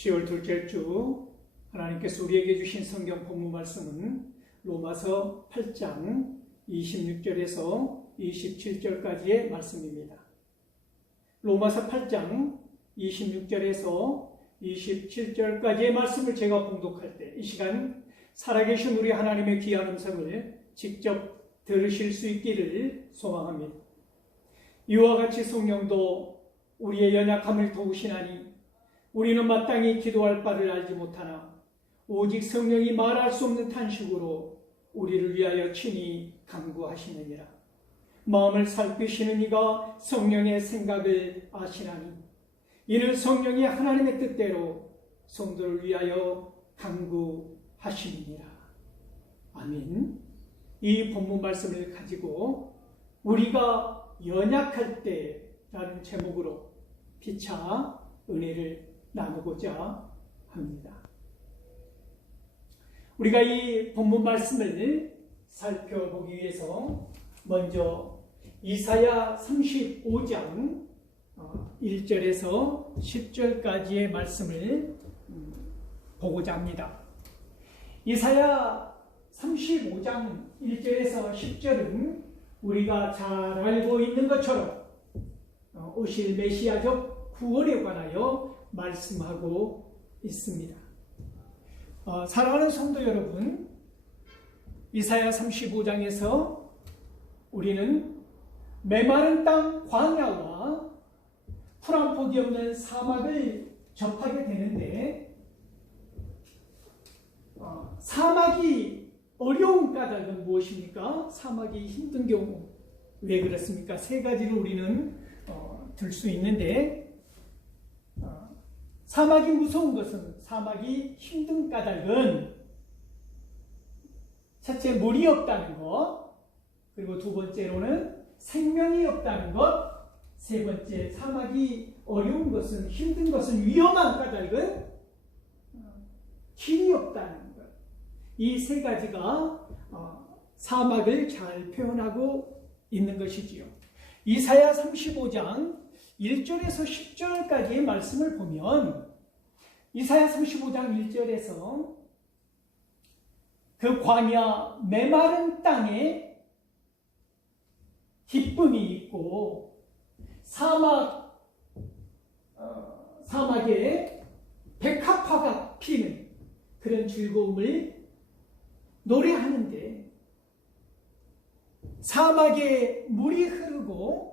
10월 둘째 주 하나님께서 우리에게 주신 성경 본문 말씀은 로마서 8장 26절에서 27절까지의 말씀입니다. 로마서 8장 26절에서 27절까지의 말씀을 제가 봉독할 때 이 시간 살아계신 우리 하나님의 귀한 음성을 직접 들으실 수 있기를 소망합니다. 이와 같이 성령도 우리의 연약함을 도우시나니 우리는 마땅히 기도할 바를 알지 못하나 오직 성령이 말할 수 없는 탄식으로 우리를 위하여 친히 간구하시느니라. 마음을 살피시는 이가 성령의 생각을 아시나니 이는 성령이 하나님의 뜻대로 성도를 위하여 간구하시느니라. 아멘. 이 본문 말씀을 가지고 우리가 연약할 때라는 제목으로 피차 은혜를 나누고자 합니다. 우리가 이 본문 말씀을 살펴보기 위해서 먼저 이사야 35장 1절에서 10절까지의 말씀을 보고자 합니다. 이사야 35장 1절에서 10절은 우리가 잘 알고 있는 것처럼 오실 메시아적 구원에 관하여 말씀하고 있습니다. 사랑하는 성도 여러분, 이사야 35장에서 우리는 메마른 땅 광야와 풀 한 폭이 없는 사막을 접하게 되는데 사막이 어려운 까닭은 무엇입니까? 사막이 힘든 경우 왜 그렇습니까? 세 가지를 우리는 들 수 있는데 사막이 무서운 것은 사막이 힘든 까닭은 첫째 물이 없다는 것, 그리고 두 번째로는 생명이 없다는 것, 세 번째 사막이 어려운 것은 힘든 것은 위험한 까닭은 길이 없다는 것. 이 세 가지가 사막을 잘 표현하고 있는 것이지요. 이사야 35장 1절에서 10절까지의 말씀을 보면 이사야 35장 1절에서 그 광야 메마른 땅에 기쁨이 있고 사막에 백합화가 피는 그런 즐거움을 노래하는데 사막에 물이 흐르고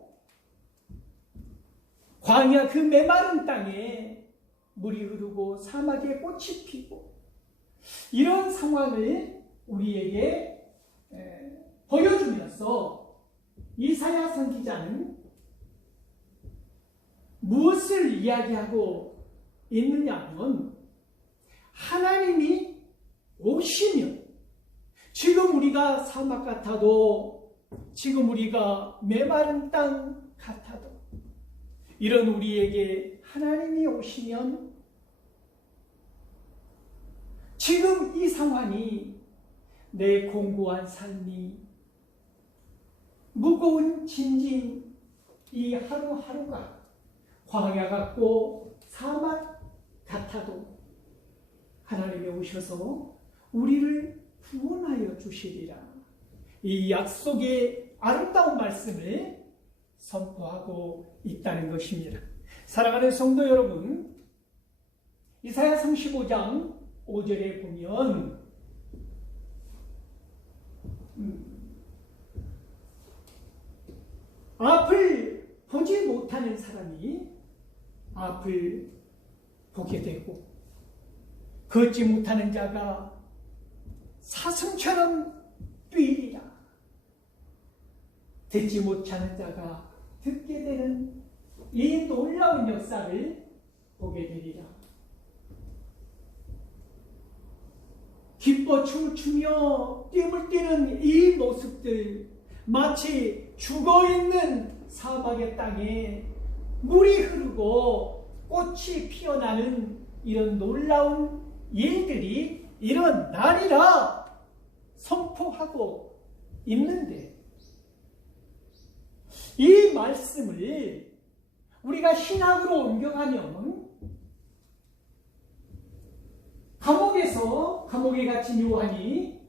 광야 그 메마른 땅에 물이 흐르고 사막에 꽃이 피고 이런 상황을 우리에게 보여주면서 이사야 선지자는 무엇을 이야기하고 있느냐면 하나님이 오시면 지금 우리가 사막 같아도 지금 우리가 메마른 땅 같아도 이런 우리에게 하나님이 오시면 지금 이 상황이 내 공고한 삶이 무거운 짐진 이 하루하루가 광야 같고 사막 같아도 하나님이 오셔서 우리를 구원하여 주시리라. 이 약속의 아름다운 말씀을 선포하고 있다는 것입니다. 사랑하는 성도 여러분, 이사야 35장 5절에 보면 앞을 보지 못하는 사람이 앞을 보게 되고 걷지 못하는 자가 사슴처럼 뛰리라. 듣지 못하는 자가 듣게 되는 이 놀라운 역사를 보게 되리라. 기뻐 춤추며 띠을 뛰는 이 모습들 마치 죽어있는 사막의 땅에 물이 흐르고 꽃이 피어나는 이런 놀라운 일들이 일어나리라 선포하고 있는데 이 말씀을 우리가 신학으로 옮겨가면 감옥에 갇힌 요한이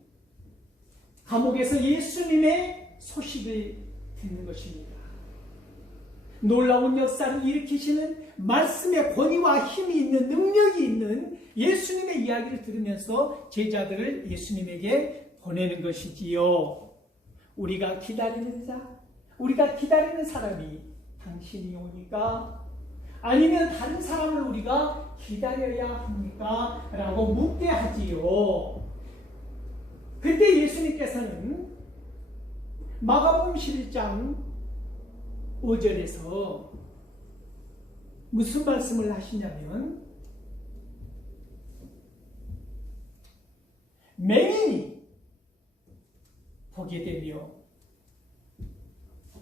감옥에서 예수님의 소식을 듣는 것입니다. 놀라운 역사를 일으키시는 말씀의 권위와 힘이 있는, 능력이 있는 예수님의 이야기를 들으면서 제자들을 예수님에게 보내는 것이지요. 우리가 기다리는 자, 우리가 기다리는 사람이 당신이 오니까 아니면 다른 사람을 우리가 기다려야 합니까? 라고 묻게 하지요. 그때 예수님께서는 마가복음 11장 5절에서 무슨 말씀을 하시냐면, 맹인이 보게 되며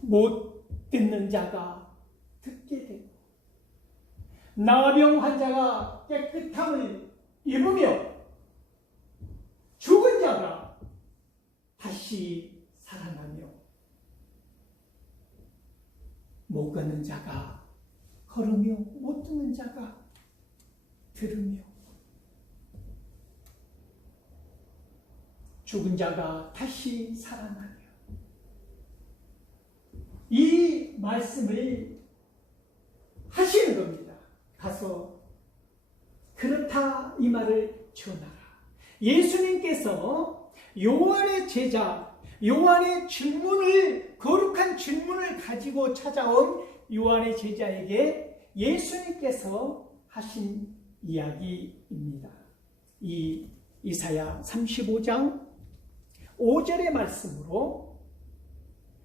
못 듣는 자가 듣게 되고 나병 환자가 깨끗함을 입으며 죽은 자가 다시 살아나며 못 걷는 자가 걸으며 못 듣는 자가 들으며 죽은 자가 다시 살아나며, 이 말씀을 하시는 겁니다. 가서 그렇다 이 말을 전하라. 예수님께서 요한의 제자, 요한의 질문을, 거룩한 질문을 가지고 찾아온 요한의 제자에게 예수님께서 하신 이야기입니다. 이 이사야 35장 5절의 말씀으로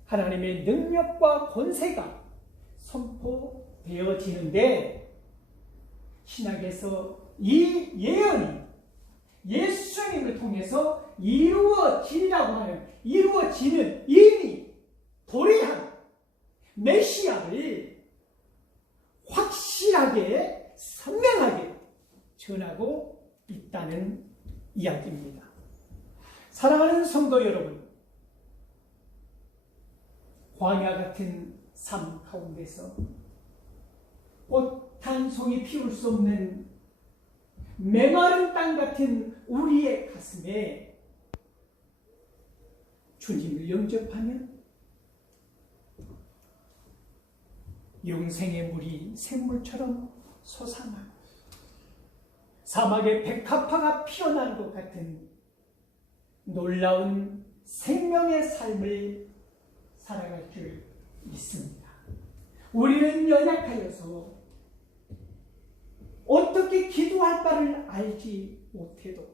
하나님의 능력과 권세가 선포되어지는데, 신약에서 이 예언이 예수님을 통해서 이루어지리라고 하는, 이루어지는, 이미 도래한 메시아를 확실하게 선명하게 전하고 있다는 이야기입니다. 사랑하는 성도 여러분, 광야 같은 삶 가운데서 꽃 한 송이 피울 수 없는 메마른 땅 같은 우리의 가슴에 주님을 영접하면 영생의 물이 샘물처럼 솟아나고 사막에 백합화가 피어나는 것 같은 놀라운 생명의 삶을 살아갈 줄 믿습니다. 우리는 연약하여서 어떻게 기도할 바를 알지 못해도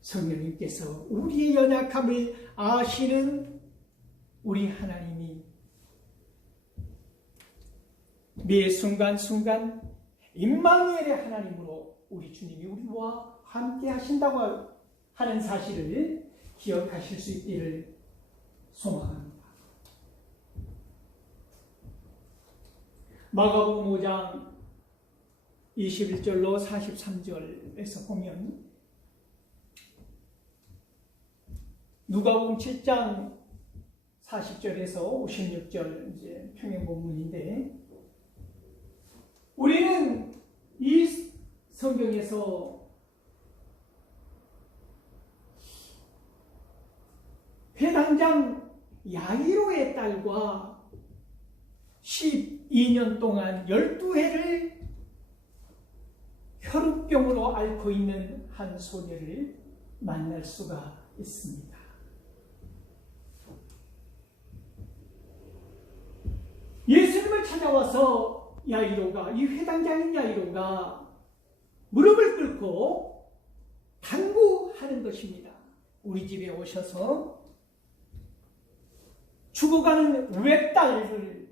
성령님께서 우리의 연약함을 아시는 우리 하나님이 매 순간순간 임마누엘의 하나님으로 우리 주님이 우리와 함께 하신다고 하는 사실을 기억하실 수 있기를 소망합니다. 마가복음 5장 21절로 43절에서 보면, 누가복음 7장 40절에서 56절 이제 평행 본문인데, 우리는 이 성경에서 회당장 야이로의 딸과 12년 동안 12회를 혈우병으로 앓고 있는 한 소녀를 만날 수가 있습니다. 예수님을 찾아와서 야이로가, 이 회당장인 야이로가 무릎을 꿇고 간구하는 것입니다. 우리 집에 오셔서 죽어가는 외딸을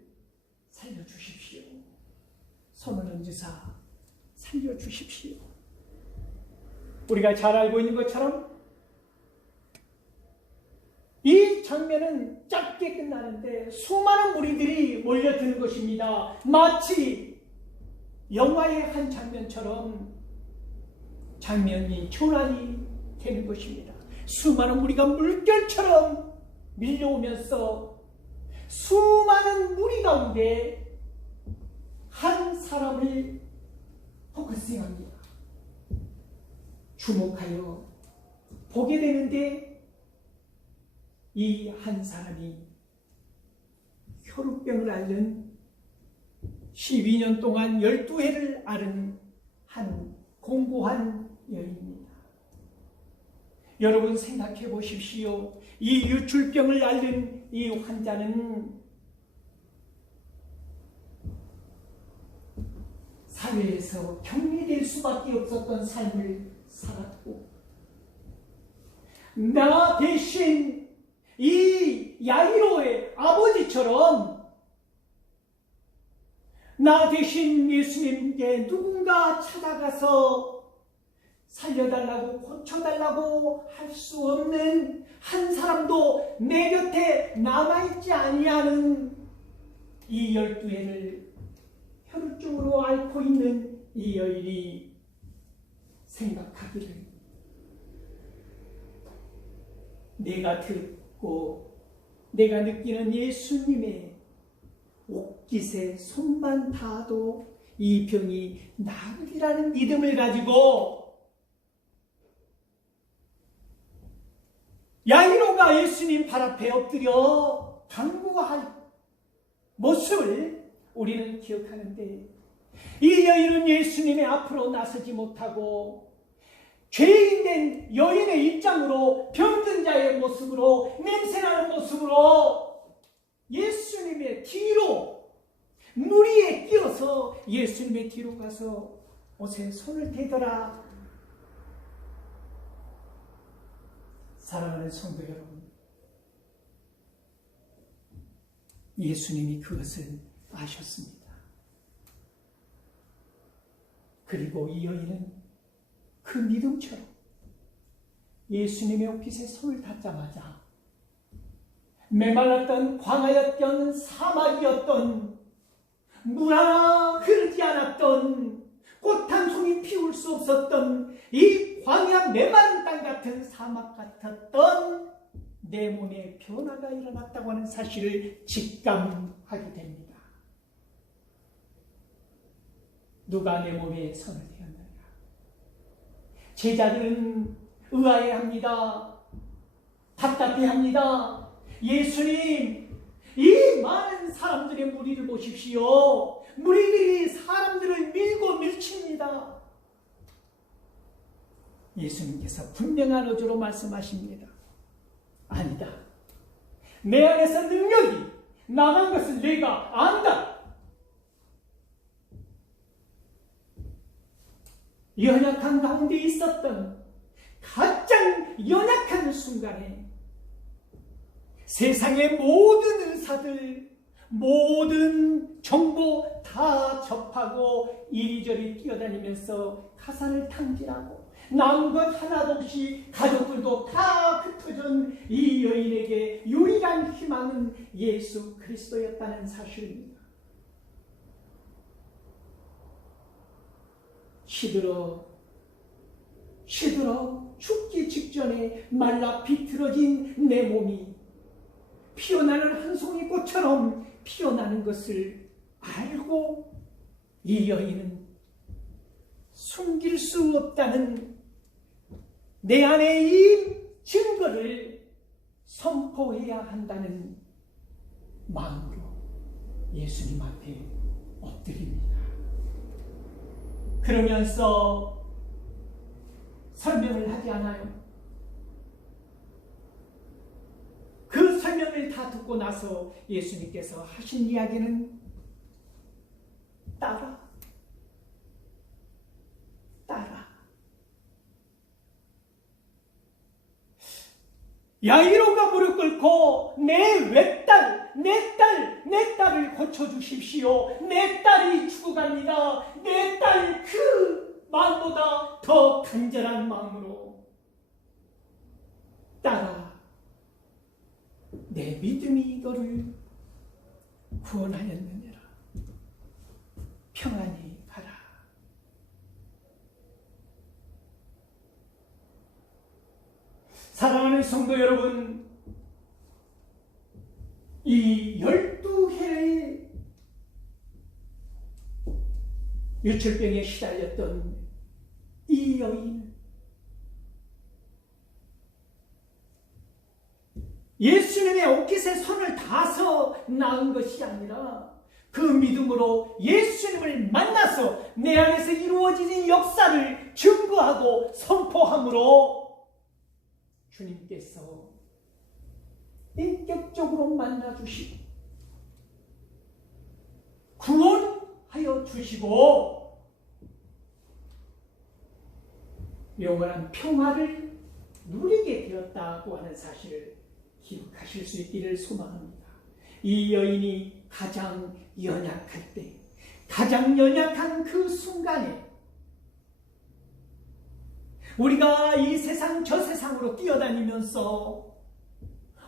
살려주십시오. 손을 얹으사 살려주십시오. 우리가 잘 알고 있는 것처럼 이 장면은 짧게 끝나는데 수많은 무리들이 몰려드는 것입니다. 마치 영화의 한 장면처럼 장면이 전환이 되는 것입니다. 수많은 무리가 물결처럼 밀려오면서 수많은 무리 가운데 한 사람을 포커싱합니다. 주목하여 보게 되는데 이 한 사람이 혈우병을 앓는 12년 동안 12회를 앓은 한 공고한 여인입니다. 여러분 생각해 보십시오. 이 유출병을 앓는 이 환자는 사회에서 격리될 수밖에 없었던 삶을 살았고, 나 대신 이 야이로의 아버지처럼 나 대신 예수님께 누군가 찾아가서 살려달라고 고쳐달라고 할 수 없는 한 사람도 내 곁에 남아있지 아니하는 이 12회를 혈우증으로 앓고 있는 이 여인이 생각하기를, 내가 듣고 내가 느끼는 예수님의 옷깃에 손만 닿아도 이 병이 나으리라는 믿음을 가지고 야이로가 예수님 발 앞에 엎드려 간구할 모습을 우리는 기억하는데, 이 여인은 예수님의 앞으로 나서지 못하고 죄인된 여인의 입장으로, 병든 자의 모습으로, 냄새나는 모습으로 예수님의 뒤로, 무리에 끼어서 예수님의 뒤로 가서 옷에 손을 대더라. 사랑하는 성도 여러분, 예수님이 그것을 아셨습니다. 그리고 이 여인은 그 믿음처럼 예수님의 옷깃에 손을 닿자마자 메말랐던 광야였던 사막이었던 물 하나 흐르지 않았던 꽃 한 송이 피울 수 없었던 이 광야 메마른 땅 같은 사막 같았던 내 몸에 변화가 일어났다고 하는 사실을 직감하게 됩니다. 누가 내 몸에 손을 대었느냐? 제자들은 의아해합니다. 답답해합니다. 예수님, 이 많은 사람들의 무리를 보십시오. 무리들이 사람들을 밀고 밀칩니다. 예수님께서 분명한 어조로 말씀하십니다. 아니다. 내 안에서 능력이 나간 것을 내가 안다. 연약한 가운데 있었던 가장 연약한 순간에 세상의 모든 의사들, 모든 정보 다 접하고 이리저리 뛰어다니면서 가산을 탕진하고 남은 것 하나도 없이 가족들도 다 흩어진 이 여인에게 유일한 희망은 예수 그리스도였다는 사실입니다. 시들어 죽기 직전에 말라 비틀어진 내 몸이 피어나는 한 송이 꽃처럼 피어나는 것을 알고 이 여인은 숨길 수 없다는 내 안에 이 증거를 선포해야 한다는 마음으로 예수님 앞에 엎드립니다. 그러면서 설명을 하지 않아요. 그 설명을 다 듣고 나서 예수님께서 하신 이야기는 따라. 야이로가 무릎 꿇고 내 딸을 고쳐주십시오. 내 딸이 죽어갑니다. 내 딸 그 마음보다 더 간절한 마음으로 따라. 내 믿음이 너를 구원하였느니라. 평안히 가라. 사랑하는 성도 여러분, 이 12해를 유출병에 시달렸던 이 여인, 예수님의 옷깃에 손을 닿아서 나은 것이 아니라 그 믿음으로 예수님을 만나서 내 안에서 이루어지는 역사를 증거하고 선포함으로 주님께서 인격적으로 만나주시고 구원하여 주시고 영원한 평화를 누리게 되었다고 하는 사실을 기억하실 수 있기를 소망합니다. 이 여인이 가장 연약할 때, 가장 연약한 그 순간에 우리가 이 세상 저 세상으로 뛰어다니면서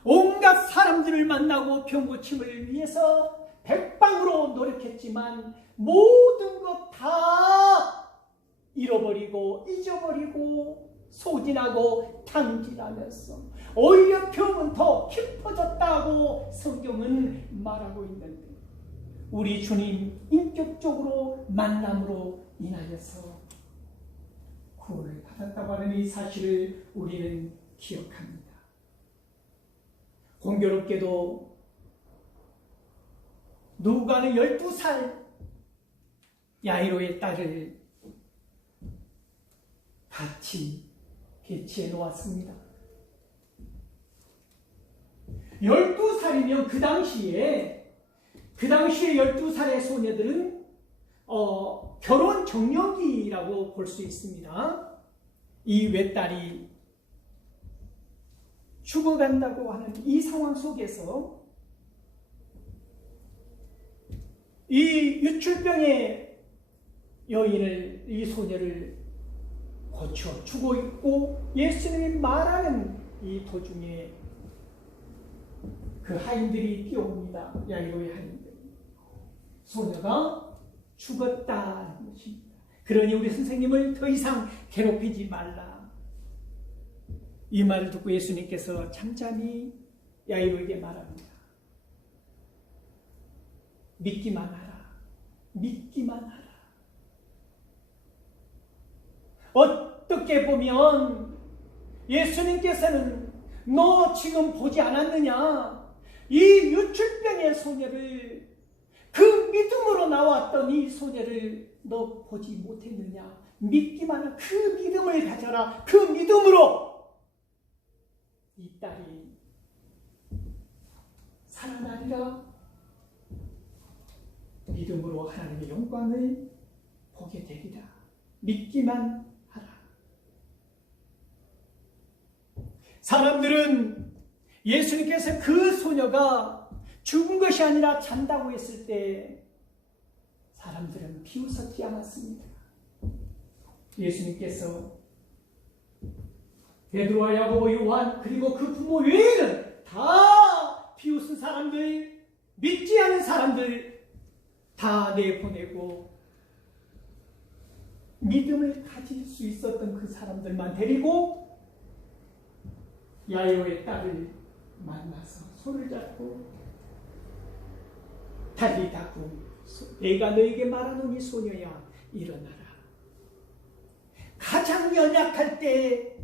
온갖 사람들을 만나고 병고침을 위해서 백방으로 노력했지만 모든 것 다 잃어버리고 잊어버리고 소진하고 탕진하면서 오히려 병은 더 깊어졌다고 성경은 말하고 있는데 우리 주님 인격적으로 만남으로 인하여서 구원을 받았다고 하는 이 사실을 우리는 기억합니다. 공교롭게도 누가는 12살 야이로의 딸을 같이 배치해 놓았습니다. 12살이면 그 당시에 12살의 소녀들은 결혼 정년기라고 볼 수 있습니다. 이 외딸이 죽어간다고 하는 이 상황 속에서 이 유출병의 여인을, 이 소녀를 고쳐 주고 있고 예수님이 말하는 이 도중에 그 하인들이 뛰어옵니다. 야이로의 하인들. 소녀가 죽었다는 것입니다. 그러니 우리 선생님을 더 이상 괴롭히지 말라. 이 말을 듣고 예수님께서 잠잠히 야이로에게 말합니다. 믿기만 하라. 믿기만 하라. 어떻게 보면 예수님께서는 너 지금 보지 않았느냐? 이 유출병의 소녀를, 그 믿음으로 나왔던 이 소녀를 너 보지 못했느냐? 믿기만 하라. 그 믿음을 가져라. 그 믿음으로 이 딸이 살아나리라. 믿음으로 하나님의 영광을 보게 되리라. 믿기만 하라. 사람들은 예수님께서 그 소녀가 죽은 것이 아니라 잔다고 했을 때 사람들은 비웃었지 않았습니다. 예수님께서 베드로와 야고보, 요한 그리고 그 부모 외에는 다 비웃은 사람들, 믿지 않은 사람들 다 내보내고 믿음을 가질 수 있었던 그 사람들만 데리고 야이로의 딸을 만나서 손을 잡고 달리다고 내가 너에게 말하는 이 소녀야 일어나라. 가장 연약할 때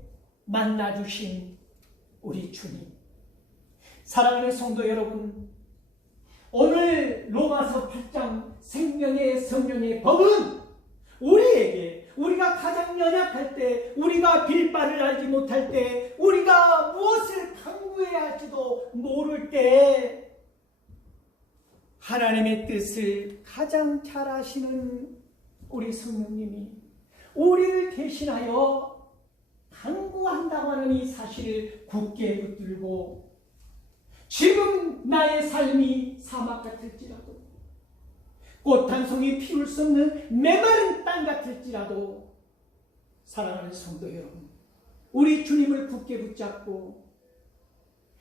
만나주신 우리 주님. 사랑하는 성도 여러분, 오늘 로마서 8장 생명의 성령의 법은 우리에게, 우리가 가장 연약할 때, 우리가 빌바를 알지 못할 때, 우리가 무엇을 강구해야 할지도 모를 때 하나님의 뜻을 가장 잘 아시는 우리 성령님이 우리를 대신하여 강구한다고 하는 이 사실을 굳게 붙들고 지금 나의 삶이 사막 같을지라도 꽃 한 송이 피울 수 없는 메마른 땅 같을지라도 사랑하는 성도 여러분, 우리 주님을 굳게 붙잡고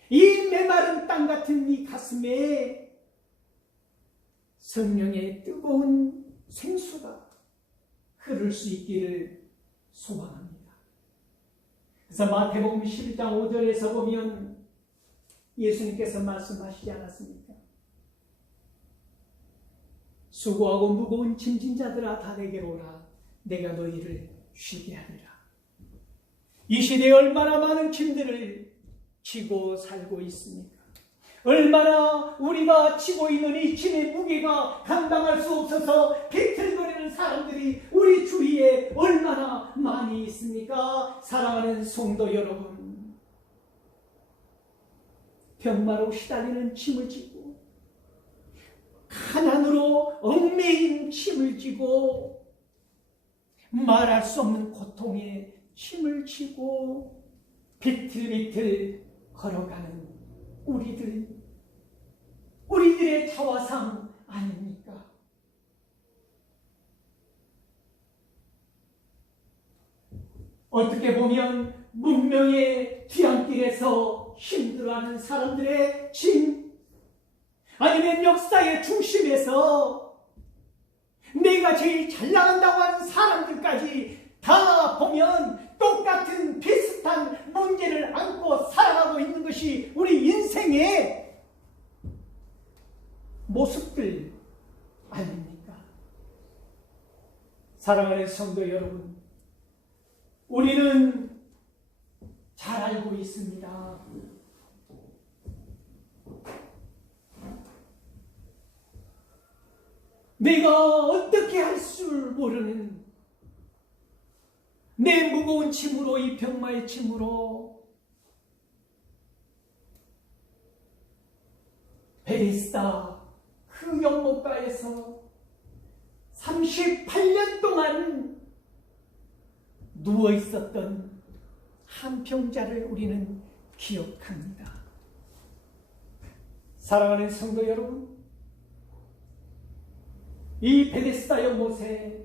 이 메마른 땅 같은 이 가슴에 성령의 뜨거운 생수가 흐를 수 있기를 소망합니다. 그래서 마태복음 11장 5절에서 보면 예수님께서 말씀하시지 않았습니까? 수고하고 무거운 짐진 자들아 다 내게로 오라. 내가 너희를 쉬게 하리라. 이 시대에 얼마나 많은 짐들을 지고 살고 있습니까? 얼마나 우리가 지고 있는 이 짐의 무게가 감당할 수 없어서 비틀거리는 사람들이 우리 주위에 얼마나 많이 있습니까? 사랑하는 성도 여러분, 병마로 시달리는 짐을 지고 가난으로 얽매인 짐을 지고 말할 수 없는 고통에 짐을 지고 비틀비틀 걸어가는 우리들의 자화상 아닙니까? 어떻게 보면 문명의 뒤안길에서 힘들어하는 사람들의 짐, 아니면 역사의 중심에서 내가 제일 잘 나간다고 하는 사람들까지 다 보면 똑같은 비슷한 문제를 안고 살아가고 있는 것이 우리 인생의 모습들 아닙니까? 사랑하는 성도 여러분, 우리는 잘 알고 있습니다. 내가 어떻게 할 줄 모르는 내 무거운 짐으로, 이 병마의 짐으로 베데스다 그 연못가에서 38년 동안 누워 있었던 한 병자를 우리는 기억합니다. 사랑하는 성도 여러분, 이 베데스다 연못에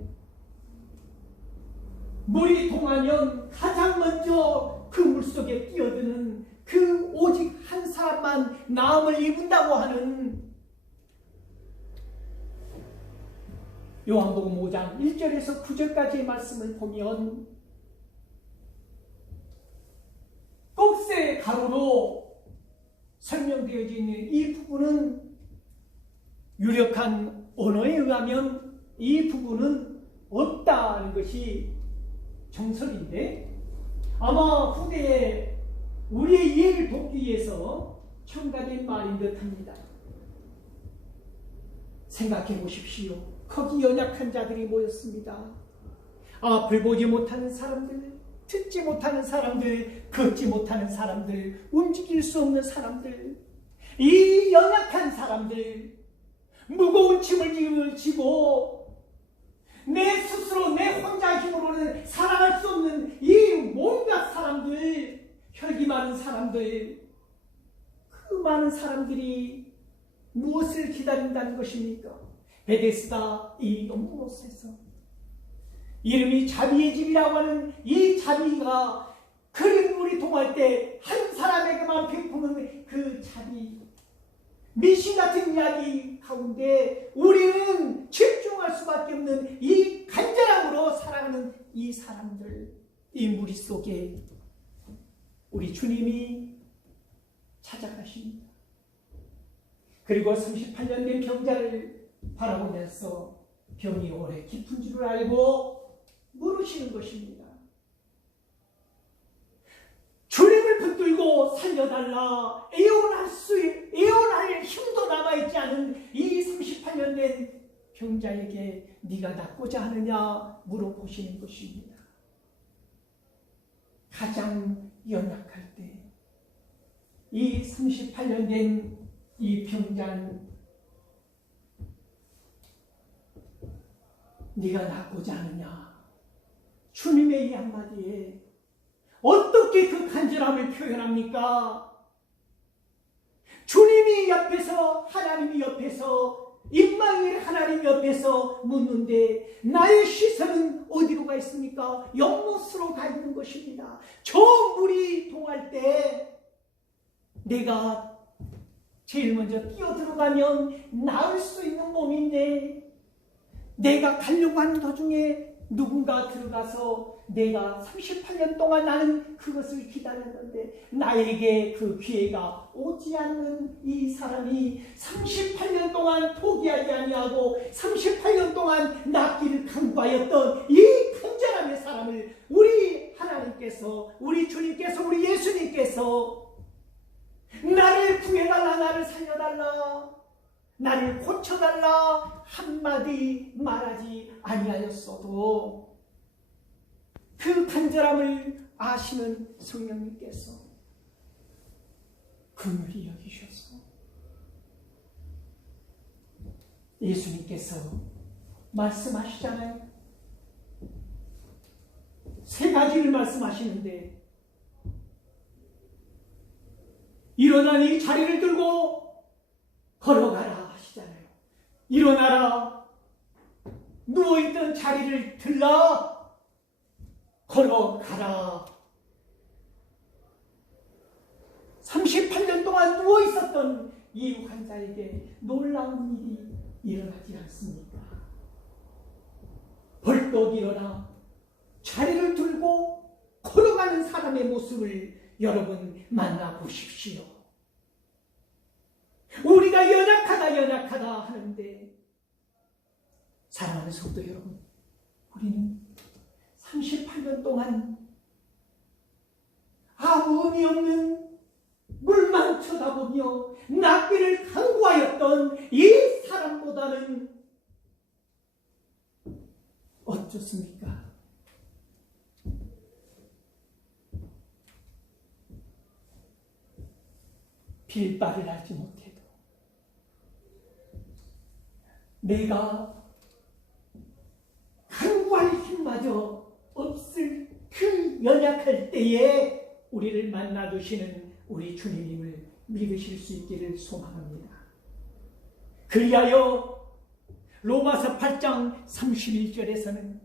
물이 동하면 가장 먼저 그 물속에 뛰어드는 그 오직 한 사람만 나음을 입은다고 하는 요한복음 5장 1절에서 9절까지의 말씀을 보면 꼭새 가로로 설명되어 있는 이 부분은 유력한 언어에 의하면 이 부분은 없다는 것이 정설인데, 아마 후대에 우리의 이해를 돕기 위해서 첨가된 말인 듯합니다. 생각해 보십시오. 거기 연약한 자들이 모였습니다. 앞을 보지 못하는 사람들, 듣지 못하는 사람들, 걷지 못하는 사람들, 움직일 수 없는 사람들, 이 연약한 사람들, 무거운 짐을 지고 내 스스로 내 혼자 힘으로는 살아갈 수 없는 이 온갖 사람들, 혈기 많은 사람들, 그 많은 사람들이 무엇을 기다린다는 것입니까? 베데스다 이 연못에서 이름이 자비의 집이라고 하는 이 자비가 그린 물이 동할 때 한 사람에게만 베푸는 그 자비, 미신 같은 이야기 가운데 우리는 집중할 수밖에 없는 이 간절함으로 살아가는 이 사람들, 이 무리 속에 우리 주님이 찾아가십니다. 그리고 38년 된 병자를 바라보면서 병이 오래 깊은 줄을 알고 물으시는 것입니다. 주님을 붙들고 살려달라, 애원할 힘도 남아있지 않은 이 38년 된 병자에게 네가 낫고자 하느냐 물어보시는 것입니다. 가장 연약할 때 이 38년 된 이 병자는 네가 낫고자 하느냐, 주님의 이 한마디에 어떻게 그 간절함을 표현합니까? 주님이 옆에서, 하나님이 옆에서, 임마누엘 하나님 옆에서 묻는데 나의 시선은 어디로 가 있습니까? 연못으로 가 있는 것입니다. 저 물이 동할 때 내가 제일 먼저 뛰어들어가면 나을 수 있는 몸인데, 내가 가려고 하는 도중에 누군가 들어가서 내가 38년 동안 나는 그것을 기다렸는데 나에게 그 기회가 오지 않는 이 사람이 38년 동안 포기하지 아니하고 38년 동안 낫기를 간구하였던 이 간절함의 사람을 우리 하나님께서, 우리 주님께서, 우리 예수님께서 나를 구해달라, 나를 살려달라, 나를 고쳐달라 한마디 말하지 아니하였어도 그 간절함을 아시는 성령님께서 긍휼히 여기셔서 예수님께서 말씀하시잖아요. 세 가지를 말씀하시는데, 일어나니 자리를 들고 걸어가라 하시잖아요. 일어나라, 누워있던 자리를 들라, 걸어가라. 38년 동안 누워있었던 이 환자에게 놀라운 일이 일어나지 않습니까? 벌떡 일어나 자리를 들고 걸어가는 사람의 모습을 여러분 만나보십시오. 우리가 연약하다 하는데, 사랑하는 성도 여러분, 우리는 38년 동안 아무 의미 없는 물만 쳐다보며 낫기를 간구하였던 이 사람보다는 어떻습니까? 빌바를 알지 못해도 내가 간구할 힘마저 없을 그 연약할 때에 우리를 만나주시는 우리 주님님을 믿으실 수 있기를 소망합니다. 그리하여 로마서 8장 31절에서는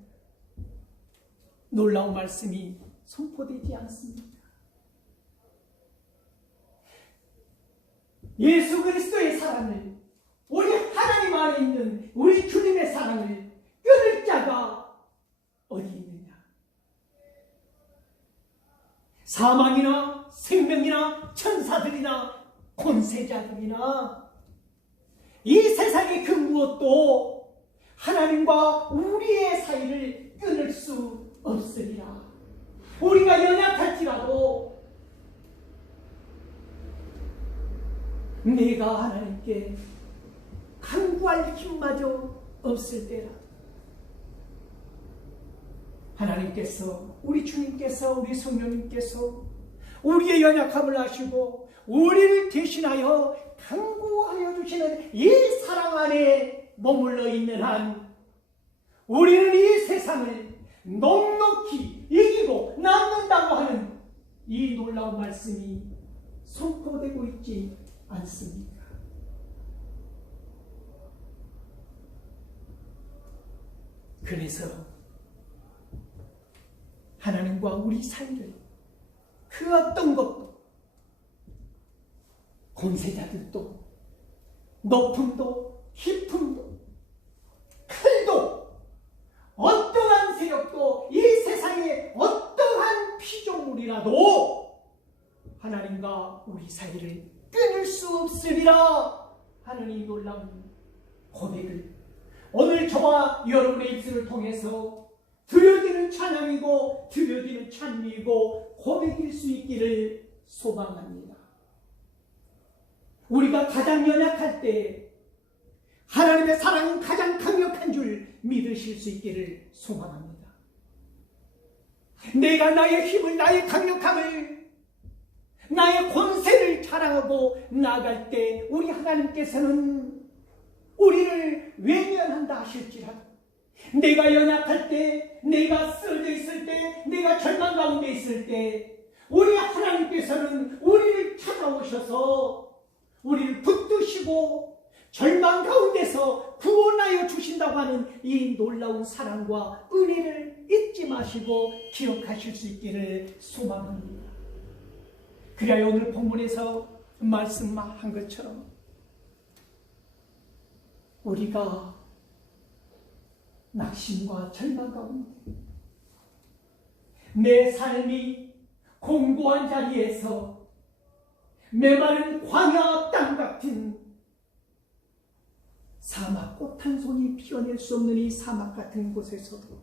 놀라운 말씀이 선포되지 않습니다. 예수 그리스도의 사랑을, 우리 하나님 안에 있는 우리 주님의 사랑을 끊을 자가 어디 있느냐? 사망이나 생명이나 천사들이나 권세자들이나 이 세상의 그 무엇도 하나님과 우리의 사이를 끊을 수 없으리라. 우리가 연약할지라도 내가 하나님께 간구할 힘마저 없을 때라 하나님께서, 우리 주님께서, 우리 성령님께서 우리의 연약함을 아시고 우리를 대신하여 간구하여 주시는 이 사랑 안에 머물러 있는 한 우리는 이 세상을 넉넉히 이기고 남는다고 하는 이 놀라운 말씀이 선포되고 있지 않습니까? 그래서 하나님과 우리 사이를 그 어떤 것도, 권세자들도, 높음도, 깊음도, 클도, 어떠한 세력도, 이 세상의 어떠한 피조물이라도 하나님과 우리 사이를 끊을 수 없으리라 하는 이 놀라운 고백을 오늘 저와 여러분의 입술을 통해서 드려지는 찬양이고 드려지는 찬미이고 고백일 수 있기를 소망합니다. 우리가 가장 연약할 때 하나님의 사랑은 가장 강력한 줄 믿으실 수 있기를 소망합니다. 내가 나의 힘을, 나의 강력함을, 나의 권세를 자랑하고 나아갈 때 우리 하나님께서는 우리를 외면한다 하실지라도, 내가 연약할 때, 내가 쓰러져 있을 때, 내가 절망 가운데 있을 때 우리 하나님께서는 우리를 찾아오셔서 우리를 붙드시고 절망 가운데서 구원하여 주신다고 하는 이 놀라운 사랑과 은혜를 잊지 마시고 기억하실 수 있기를 소망합니다. 그래야 오늘 본문에서 말씀한 것처럼 우리가 낙심과 절망 가운데 내 삶이 공고한 자리에서 메마른 광야 땅 같은 사막 꽃 한 송이 피어낼 수 없는 이 사막 같은 곳에서도